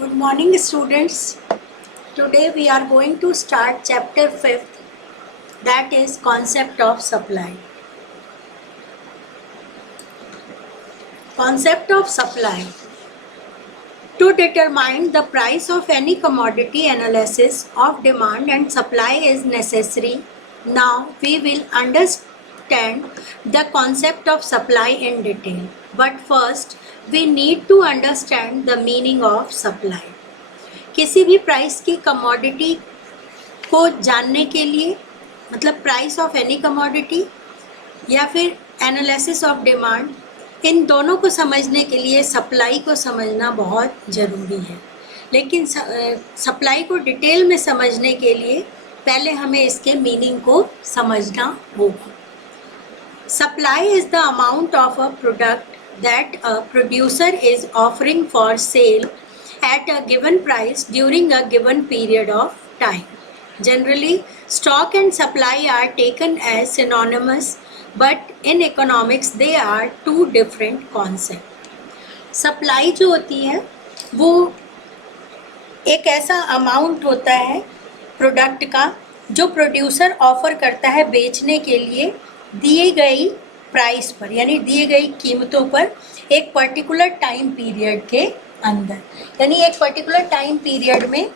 Good morning, students. Today we are going to start chapter 5th, that is concept of supply. Concept of supply. To determine the price of any commodity, analysis of demand and supply is necessary. Now we will understand the concept of supply in detail. But first we need to understand the meaning of supply. किसी भी price की commodity को जानने के लिए, मतलब price of any commodity या फिर एनालिसिस ऑफ डिमांड, इन दोनों को समझने के लिए सप्लाई को समझना बहुत ज़रूरी है. लेकिन सप्लाई को डिटेल में समझने के लिए पहले हमें इसके मीनिंग को समझना होगा. Supply is the amount of a product that a producer is offering for sale at a given price during a given period of time. Generally, stock and supply are taken as synonymous, but in economics they are two different concepts. Supply जो होती है वो एक ऐसा amount होता है product का जो प्रोड्यूसर ऑफर करता है बेचने के लिए दिए गई प्राइस पर, यानी दिए गई कीमतों पर एक पर्टिकुलर टाइम पीरियड के अंदर. यानी एक पर्टिकुलर टाइम पीरियड में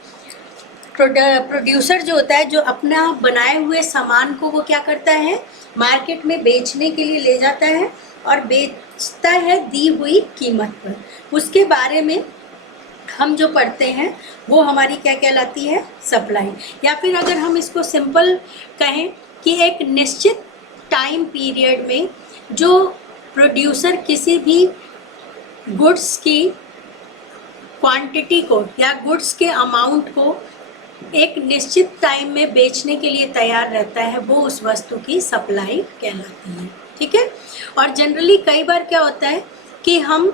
प्रोड्यूसर जो होता है, जो अपना बनाए हुए सामान को वो क्या करता है, मार्केट में बेचने के लिए ले जाता है और बेचता है दी हुई कीमत पर. उसके बारे में हम जो पढ़ते हैं वो हमारी क्या कहलाती है, सप्लाई. या फिर अगर हम इसको सिंपल कहें कि एक निश्चित टाइम पीरियड में जो प्रोड्यूसर किसी भी गुड्स की क्वांटिटी को या गुड्स के अमाउंट को एक निश्चित टाइम में बेचने के लिए तैयार रहता है, वो उस वस्तु की सप्लाई कहलाती है. ठीक है. और जनरली कई बार क्या होता है कि हम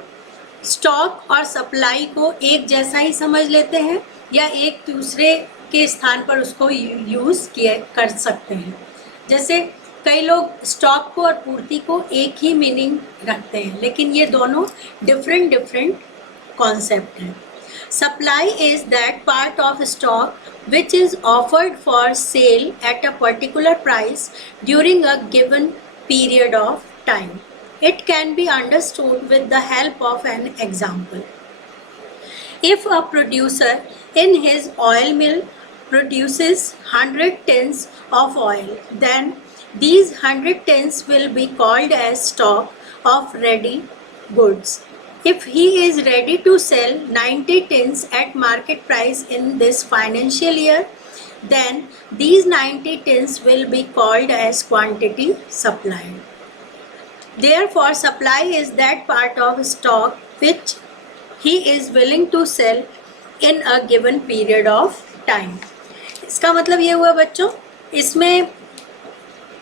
स्टॉक और सप्लाई को एक जैसा ही समझ लेते हैं या एक दूसरे के स्थान पर उसको यूज़ कर सकते हैं. जैसे कई लोग स्टॉक को और पूर्ति को एक ही मीनिंग रखते हैं, लेकिन ये दोनों डिफरेंट concept है. Supply is that part of stock which is offered for sale at a particular price during a given period of time. It can be understood with the help of an example. If a producer in his oil mill produces 100 tons of oil, then these 100 tons will be called as stock of ready goods. If he is ready to sell 90 tons at market price in this financial year, then these 90 tons will be called as quantity supplied. Therefore, supply is that part of stock which he is willing to sell in a given period of time. इसका मतलब ये हुआ बच्चों, इसमें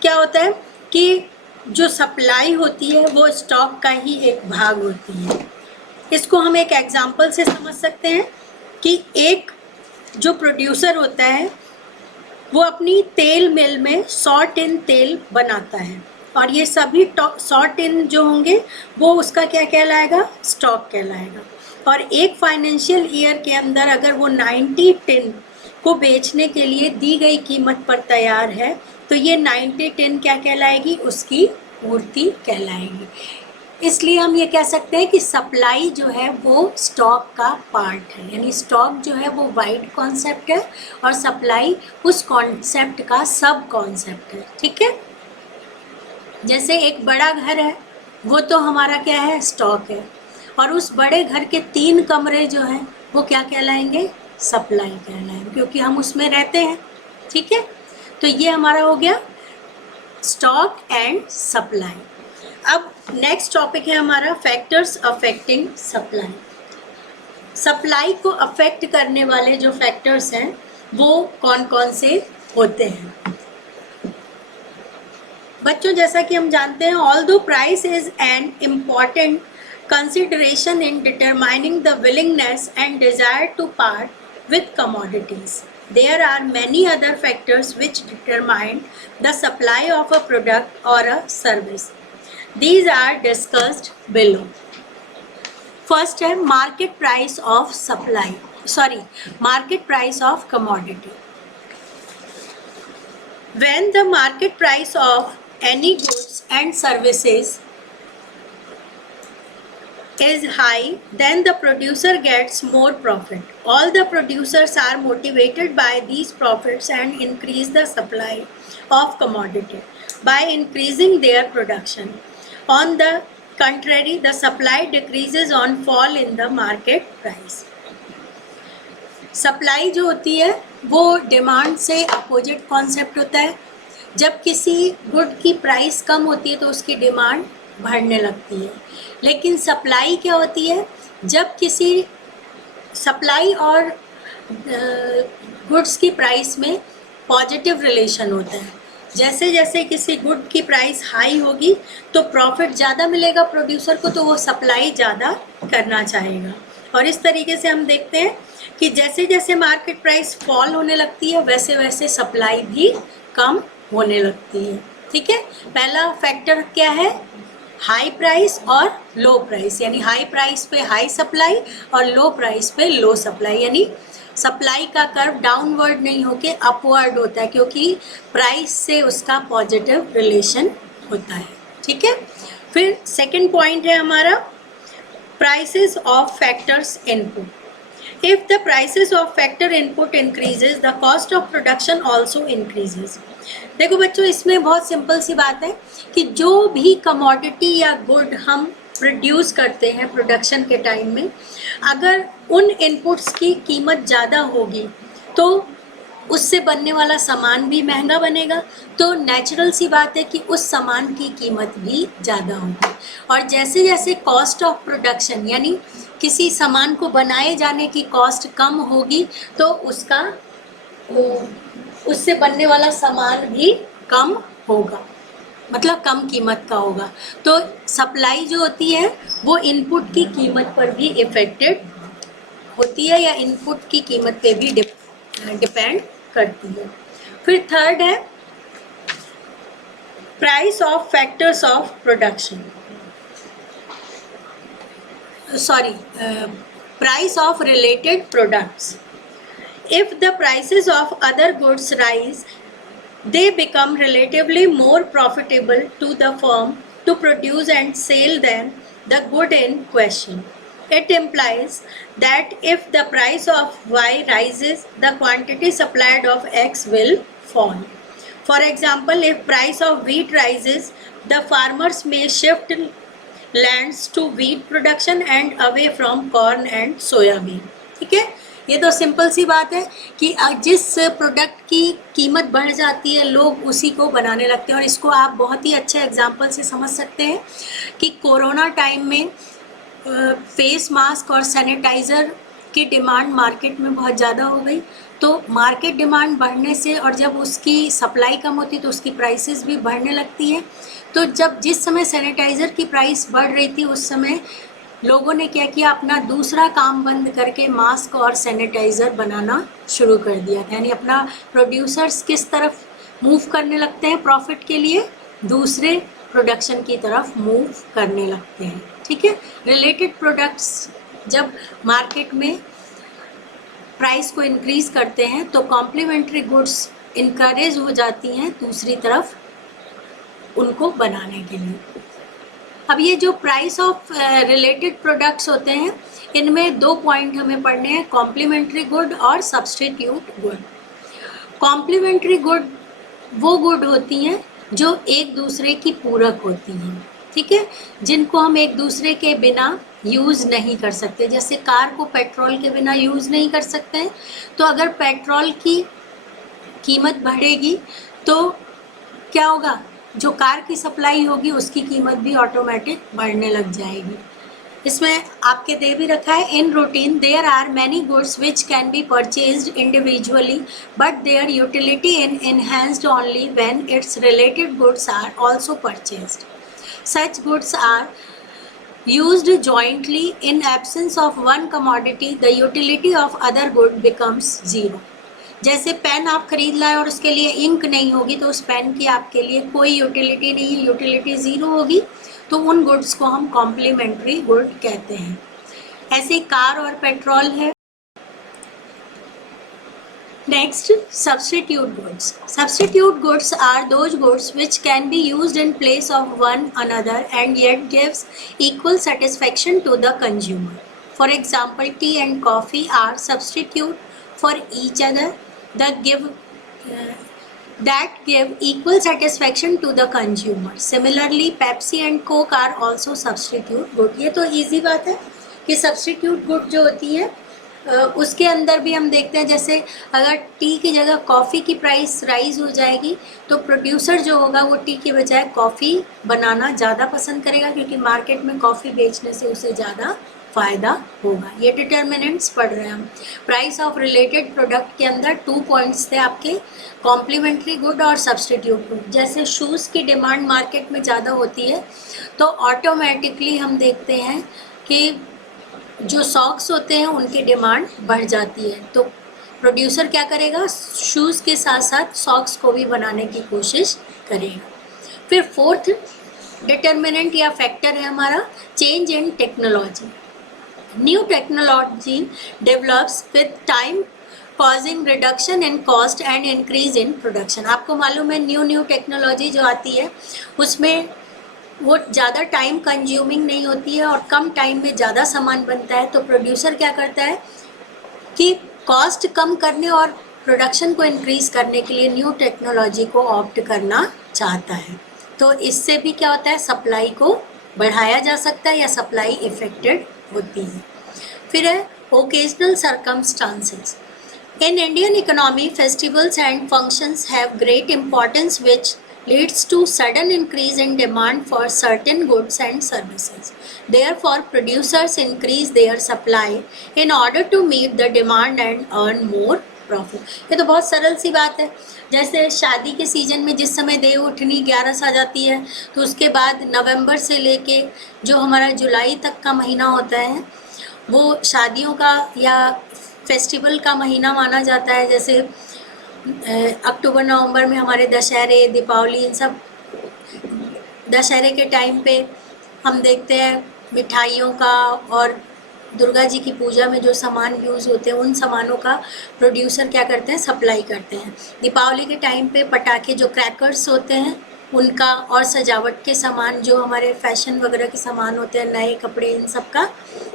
क्या होता है कि जो सप्लाई होती है वो स्टॉक का ही एक भाग होती है. इसको हम एक एग्जांपल से समझ सकते हैं कि एक जो प्रोड्यूसर होता है वो अपनी तेल मिल में 100 टिन तेल बनाता है और ये सभी 100 टिन जो होंगे वो उसका क्या कहलाएगा, स्टॉक कहलाएगा. और एक फाइनेंशियल ईयर के अंदर अगर वो 90 टिन को बेचने के लिए दी गई कीमत पर तैयार है तो ये 90 टिन क्या कहलाएगी, उसकी पूर्ति कहलाएगी. इसलिए हम ये कह सकते हैं कि सप्लाई जो है वो स्टॉक का पार्ट है. यानी स्टॉक जो है वो वाइड कॉन्सेप्ट है और सप्लाई उस कॉन्सेप्ट का सब कॉन्सेप्ट है. ठीक है. जैसे एक बड़ा घर है वो तो हमारा क्या है, स्टॉक है, और उस बड़े घर के 3 कमरे जो हैं वो क्या कहलाएंगे, सप्लाई कहलाएंगे, क्योंकि हम उसमें रहते हैं. ठीक है. तो ये हमारा हो गया स्टॉक एंड सप्लाई. अब नेक्स्ट टॉपिक है हमारा फैक्टर्स अफेक्टिंग सप्लाई. सप्लाई को अफेक्ट करने वाले जो फैक्टर्स हैं वो कौन कौन से होते हैं. बच्चों, जैसा कि हम जानते हैं, although price is an important consideration in determining the willingness and desire to part with commodities, there are many other factors which determine the supply of a product or a service. These are discussed below. First है market price of supply, sorry market price of commodity. When the market price of any goods and services is high, then the producer gets more profit. All the producers are motivated by these profits and increase the supply of commodity by increasing their production. On the contrary, the supply decreases on fall in the market price. Supply जो होती है वो demand से opposite concept होता है. जब किसी good की प्राइस कम होती है तो उसकी डिमांड बढ़ने लगती है. लेकिन सप्लाई क्या होती है, जब किसी सप्लाई और गुड्स की प्राइस में पॉजिटिव रिलेशन होता है. जैसे जैसे किसी गुड की प्राइस हाई होगी तो प्रॉफिट ज़्यादा मिलेगा प्रोड्यूसर को, तो वो सप्लाई ज़्यादा करना चाहेगा. और इस तरीके से हम देखते हैं कि जैसे जैसे मार्केट प्राइस फॉल होने लगती है वैसे वैसे सप्लाई भी कम होने लगती है. ठीक है, पहला फैक्टर क्या है, हाई प्राइस और लो प्राइस, यानी हाई प्राइस पे हाई सप्लाई और लो प्राइस पे लो सप्लाई, यानी सप्लाई का कर्व डाउनवर्ड नहीं होके अपवर्ड होता है क्योंकि प्राइस से उसका पॉजिटिव रिलेशन होता है. ठीक है, फिर सेकंड पॉइंट है हमारा prices of factors input. If the prices of factor input increases, the cost of production also increases. देखो बच्चों, इसमें बहुत सिंपल सी बात है कि जो भी कमोडिटी या गुड हम प्रोड्यूस करते हैं प्रोडक्शन के टाइम में, अगर उन इनपुट्स की कीमत ज़्यादा होगी तो उससे बनने वाला सामान भी महंगा बनेगा. तो नेचुरल सी बात है कि उस सामान की कीमत भी ज़्यादा होगी. और जैसे जैसे कॉस्ट ऑफ प्रोडक्शन यानी किसी सामान को बनाए जाने की कॉस्ट कम होगी तो उसका उससे बनने वाला सामान भी कम होगा, मतलब कम कीमत का होगा. तो सप्लाई जो होती है वो इनपुट की कीमत पर भी इफेक्टेड होती है या इनपुट की कीमत पे भी डिपेंड करती है. फिर थर्ड है price of factors of production, sorry price of related products. If the prices of other goods rise, they become relatively more profitable to the firm to produce and sell than the good in question. It implies that if the price of Y rises, the quantity supplied of X will fall. For example, if price of wheat rises, the farmers may shift lands to wheat production and away from corn and soybean. ठीक है, ये तो simple सी बात है कि जिस product की कीमत बढ़ जाती है लोग उसी को बनाने लगते हैं. और इसको आप बहुत ही अच्छे एग्जांपल से समझ सकते हैं कि कोरोना टाइम में फेस मास्क और सैनिटाइज़र की डिमांड मार्केट में बहुत ज़्यादा हो गई. तो मार्केट डिमांड बढ़ने से और जब उसकी सप्लाई कम होती तो उसकी प्राइसेस भी बढ़ने लगती है. तो जब जिस समय सैनिटाइज़र की प्राइस बढ़ रही थी उस समय लोगों ने क्या किया, अपना दूसरा काम बंद करके मास्क और सैनिटाइज़र बनाना शुरू कर दिया. यानी अपना प्रोड्यूसर्स किस तरफ मूव करने लगते हैं प्रॉफिट के लिए, दूसरे प्रोडक्शन की तरफ मूव करने लगते हैं. ठीक है, रिलेटेड प्रोडक्ट्स जब मार्केट में प्राइस को इंक्रीज़ करते हैं तो कॉम्प्लीमेंट्री गुड्स इनकरेज हो जाती हैं दूसरी तरफ उनको बनाने के लिए. अब ये जो प्राइस ऑफ रिलेटेड प्रोडक्ट्स होते हैं इनमें दो पॉइंट हमें पढ़ने हैं, कॉम्प्लीमेंट्री गुड और सब्स्टिट्यूट गुड. कॉम्प्लीमेंट्री गुड वो गुड होती हैं जो एक दूसरे की पूरक होती हैं. ठीक है, जिनको हम एक दूसरे के बिना यूज़ नहीं कर सकते. जैसे कार को पेट्रोल के बिना यूज़ नहीं कर सकते हैं, तो अगर पेट्रोल की कीमत बढ़ेगी तो क्या होगा, जो कार की सप्लाई होगी उसकी कीमत भी ऑटोमेटिक बढ़ने लग जाएगी. इसमें आपके दे भी रखा है, in routine there are many goods which can be purchased individually but their utility in enhanced only when its related goods are also purchased. Such goods are used jointly. In absence of one commodity, the utility of other good becomes zero. जैसे pen आप खरीद लाए और उसके लिए ink नहीं होगी तो उस पेन की आपके लिए कोई यूटिलिटी नहीं है, यूटिलिटी ज़ीरो होगी. तो उन गुड्स को हम कॉम्प्लीमेंट्री गुड कहते हैं. ऐसे कार और पेट्रोल है। Next, substitute goods. Substitute goods are those goods which can be used in place of one another and yet gives equal satisfaction to the consumer. For example, tea and coffee are substitute for each other that give equal satisfaction to the consumer. Similarly, Pepsi and Coke are also substitute good. ये तो easy बात है कि substitute good जो होती है उसके अंदर भी हम देखते हैं, जैसे अगर टी की जगह कॉफ़ी की प्राइस राइज हो जाएगी तो प्रोड्यूसर जो होगा वो टी के बजाय कॉफ़ी बनाना ज़्यादा पसंद करेगा, क्योंकि मार्केट में कॉफ़ी बेचने से उसे ज़्यादा फ़ायदा होगा। ये डिटर्मिनेंट्स पढ़ रहे हैं हम। प्राइस ऑफ रिलेटेड प्रोडक्ट के अंदर 2 पॉइंट्स थे आपके, कॉम्प्लीमेंट्री गुड और सब्सटीट्यूट गुड। जैसे शूज़ की डिमांड मार्केट में ज़्यादा होती है तो ऑटोमेटिकली हम देखते हैं कि जो सॉक्स होते हैं उनकी डिमांड बढ़ जाती है, तो प्रोड्यूसर क्या करेगा, शूज़ के साथ साथ सॉक्स को भी बनाने की कोशिश करेगा। फिर फोर्थ डिटर्मिनेंट या फैक्टर है हमारा change in technology. New technology develops with time causing reduction in cost and increase in production. आपको मालूम है न्यू टेक्नोलॉजी जो आती है उसमें वो ज़्यादा टाइम कंज्यूमिंग नहीं होती है और कम टाइम में ज़्यादा सामान बनता है, तो प्रोड्यूसर क्या करता है कि कॉस्ट कम करने और प्रोडक्शन को इंक्रीज़ करने के लिए न्यू टेक्नोलॉजी को ऑप्ट करना चाहता है। तो इससे भी क्या होता है, सप्लाई को बढ़ाया जा सकता है या सप्लाई इफेक्टेड होती है। फिर है occasional circumstances. In Indian economy festivals and functions have great importance which leads to sudden increase in demand for certain goods and services. Therefore, producers increase their supply in order to meet the demand and earn more profit. ये तो बहुत सरल सी बात है। जैसे शादी के season में जिस समय देव उठनी 11 आ जाती है तो उसके बाद नवंबर से लेके जो हमारा जुलाई तक का महीना होता है वो शादियों का या फेस्टिवल का महीना माना जाता है। जैसे अक्टूबर नवंबर में हमारे दशहरे, दीपावली, इन सब दशहरे के टाइम पे हम देखते हैं मिठाइयों का और दुर्गा जी की पूजा में जो सामान यूज़ होते हैं उन सामानों का प्रोड्यूसर क्या करते हैं, सप्लाई करते हैं। दीपावली के टाइम पे पटाखे जो क्रैकर्स होते हैं उनका और सजावट के सामान जो हमारे फैशन वगैरह के सामान होते हैं, नए कपड़े, इन सब का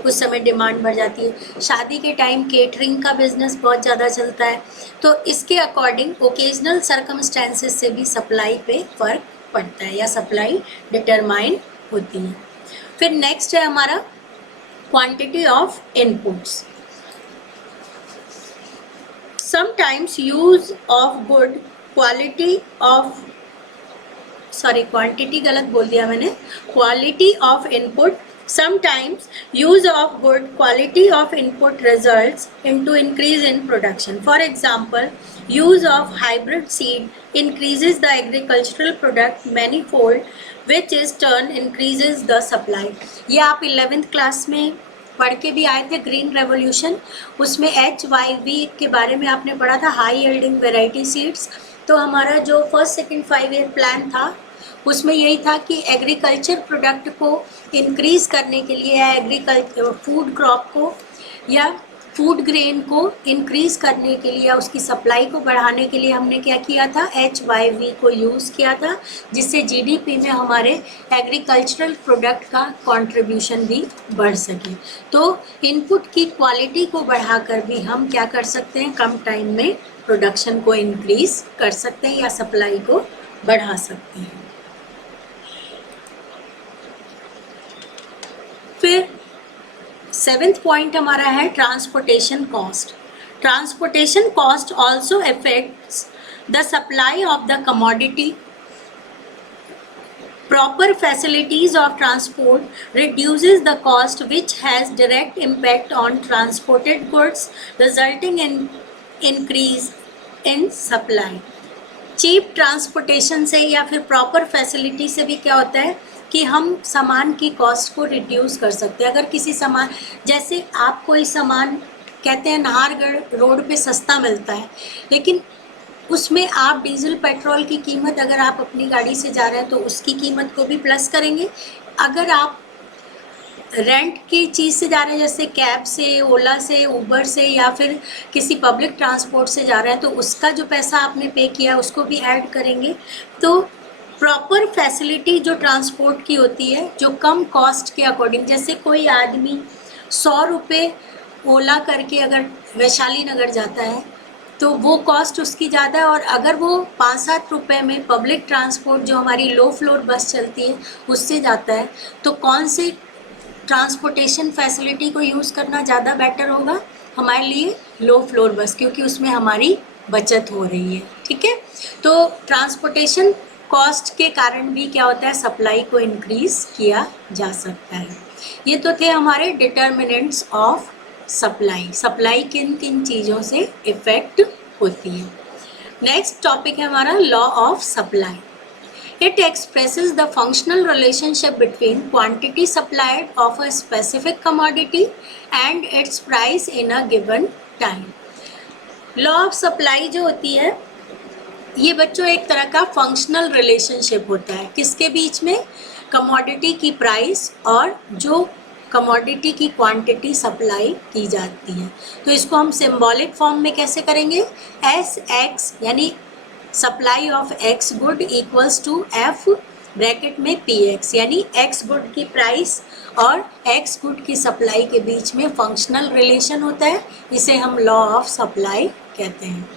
उस समय डिमांड बढ़ जाती है। शादी के टाइम केटरिंग का बिजनेस बहुत ज़्यादा चलता है। तो इसके अकॉर्डिंग ओकेजनल सर्कमस्टेंसेस से भी सप्लाई पे फ़र्क पड़ता है या सप्लाई डिटरमाइन होती है। फिर नेक्स्ट है हमारा quantity of inputs. Sometimes use of good quality of quantity गलत बोल दिया मैंने, quality of input. Sometimes use of good quality of input results into increase in production. For example, use of hybrid seed increases the agricultural product manifold, which is turn increases the supply. ये आप 11th class में पढ़ के भी आए थे, green revolution, उसमें HYV के बारे में आपने पढ़ा था, हाई यील्डिंग वेराइटी सीड्स। तो हमारा जो फर्स्ट सेकंड 5 ईयर प्लान था उसमें यही था कि एग्रीकल्चर प्रोडक्ट को इंक्रीज़ करने के लिए या एग्रीकल्चर फूड क्रॉप को या फूड ग्रेन को इंक्रीज़ करने के लिए या उसकी सप्लाई को बढ़ाने के लिए हमने क्या किया था, HYV को यूज़ किया था, जिससे GDP में हमारे एग्रीकल्चरल प्रोडक्ट का कंट्रीब्यूशन भी बढ़ सके। तो इनपुट की क्वालिटी को बढ़ाकर भी हम क्या कर सकते हैं, कम टाइम में प्रोडक्शन को इंक्रीज़ कर सकते हैं या सप्लाई को बढ़ा सकते हैं। फिर 7th पॉइंट हमारा है transportation cost. Transportation cost also affects the supply of the commodity. Proper facilities of transport reduces the cost which has direct impact on transported goods resulting in increase in supply. Cheap transportation से या फिर proper facility से भी क्या होता है कि हम सामान की कॉस्ट को रिड्यूस कर सकते हैं। अगर किसी सामान, जैसे आप कोई सामान कहते हैं नाहरगढ़ रोड पे सस्ता मिलता है, लेकिन उसमें आप डीजल पेट्रोल की कीमत, अगर आप अपनी गाड़ी से जा रहे हैं तो उसकी कीमत को भी प्लस करेंगे। अगर आप रेंट की चीज़ से जा रहे हैं, जैसे कैब से, ओला से, उबर से या फिर किसी पब्लिक ट्रांसपोर्ट से जा रहे हैं, तो उसका जो पैसा आपने पे किया उसको भी ऐड करेंगे। तो प्रॉपर फैसिलिटी जो ट्रांसपोर्ट की होती है, जो कम कॉस्ट के अकॉर्डिंग, जैसे कोई आदमी 100 रुपये ओला करके अगर वैशाली नगर जाता है तो वो कॉस्ट उसकी ज़्यादा है, और अगर वो 5-7 रुपये में पब्लिक ट्रांसपोर्ट जो हमारी लो फ्लोर बस चलती है उससे जाता है, तो कौन से ट्रांसपोर्टेशन फैसिलिटी को यूज़ करना ज़्यादा बेटर होगा हमारे लिए? लो फ्लोर बस, क्योंकि उसमें हमारी बचत हो रही है। ठीक है, तो ट्रांसपोर्टेशन कॉस्ट के कारण भी क्या होता है, सप्लाई को इंक्रीज किया जा सकता है। ये तो थे हमारे डिटर्मिनेंट्स ऑफ सप्लाई। सप्लाई किन किन चीज़ों से इफेक्ट होती है। नेक्स्ट टॉपिक है हमारा law of supply. It expresses the functional relationship between quantity supplied of a specific commodity and its price in a given time. Law of supply जो होती है ये बच्चों एक तरह का फंक्शनल रिलेशनशिप होता है, किसके बीच में? कमोडिटी की प्राइस और जो कमोडिटी की क्वांटिटी सप्लाई की जाती है। तो इसको हम सिंबॉलिक फॉर्म में कैसे करेंगे? एस एक्स यानी supply of X good equals to F bracket में पी एक्स, यानी एक्स गुड की प्राइस और एक्स गुड की सप्लाई के बीच में फंक्शनल रिलेशन होता है, इसे हम लॉ ऑफ सप्लाई कहते हैं।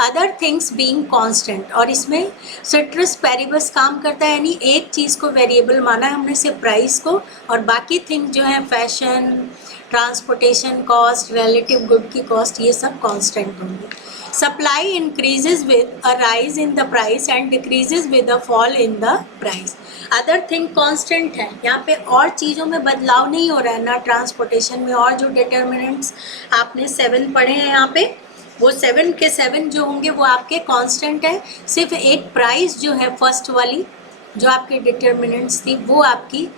अदर थिंग्स बीइंग कांस्टेंट, और इसमें सिट्रस पेरिबस काम करता है, यानी एक चीज़ को वेरिएबल माना है हमने सिर्फ प्राइस को, और बाकी थिंग जो है fashion, transportation cost, relative good की कॉस्ट, ये सब कांस्टेंट होंगे। Supply increases with a rise in the price and decreases with a fall in the price. Other thing constant है, यहाँ पे और चीज़ों में बदलाव नहीं हो रहा है ना, ट्रांसपोर्टेशन में। और जो डिटर्मिनेंट्स आपने 7 पढ़े हैं यहाँ पे, वो 7 के 7 जो होंगे वो आपके कांस्टेंट है। सिर्फ एक प्राइस जो है फर्स्ट वाली जो आपके डिटर्मिनेंट्स थी, वो आपकी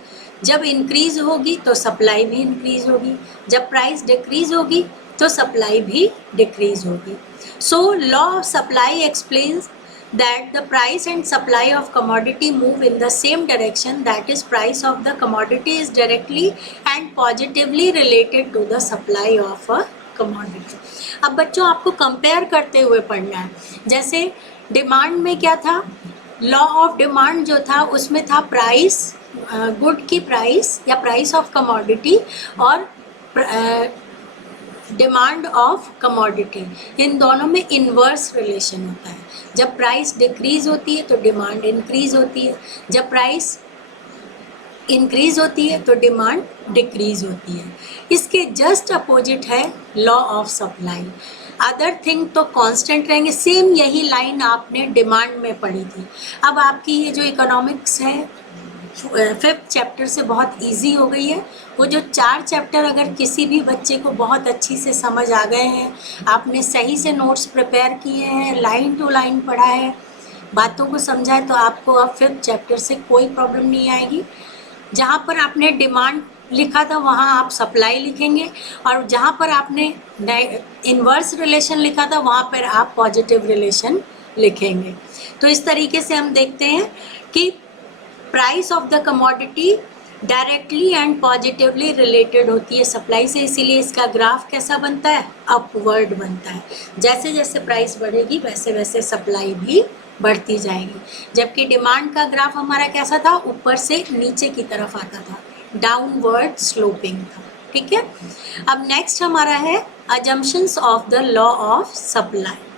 जब इंक्रीज होगी तो सप्लाई भी इंक्रीज होगी, जब प्राइस डिक्रीज होगी तो सप्लाई भी डिक्रीज होगी। So law of supply explains that the price and supply of commodity move in the same direction, that is price of the commodity is directly and positively related to the supply of a commodity. अब बच्चों आपको compare करते हुए पढ़ना है। जैसे demand में क्या था, लॉ ऑफ डिमांड जो था उसमें था प्राइस, गुड की प्राइस या प्राइस ऑफ कमोडिटी और डिमांड ऑफ कमोडिटी, इन दोनों में इन्वर्स रिलेशन होता है। जब प्राइस डिक्रीज होती है तो डिमांड इंक्रीज होती है, जब प्राइस इंक्रीज होती है तो डिमांड डिक्रीज होती है। इसके जस्ट अपोजिट है law of supply. Other thing तो कांस्टेंट रहेंगे। सेम यही लाइन आपने डिमांड में पढ़ी थी। अब आपकी ये जो इकोनॉमिक्स है 5th चैप्टर से बहुत इजी हो गई है। वो जो 4 चैप्टर अगर किसी भी बच्चे को बहुत अच्छी से समझ आ गए हैं, आपने सही से नोट्स प्रिपेयर किए हैं, लाइन टू लाइन पढ़ा है, बातों को समझा है, तो आपको अब 5th चैप्टर से कोई प्रॉब्लम नहीं आएगी। जहाँ पर आपने डिमांड लिखा था वहाँ आप सप्लाई लिखेंगे, और जहाँ पर आपने इन्वर्स रिलेशन लिखा था वहाँ पर आप पॉजिटिव रिलेशन लिखेंगे। तो इस तरीके से हम देखते हैं कि price of the commodity directly and positively related होती है सप्लाई से, इसीलिए इसका ग्राफ कैसा बनता है? अपवर्ड बनता है। जैसे जैसे प्राइस बढ़ेगी वैसे वैसे सप्लाई भी बढ़ती जाएगी। जबकि डिमांड का ग्राफ हमारा कैसा था? ऊपर से नीचे की तरफ आता था, डाउनवर्ड स्लोपिंग था। ठीक है, अब नेक्स्ट हमारा है assumptions of the law of supply.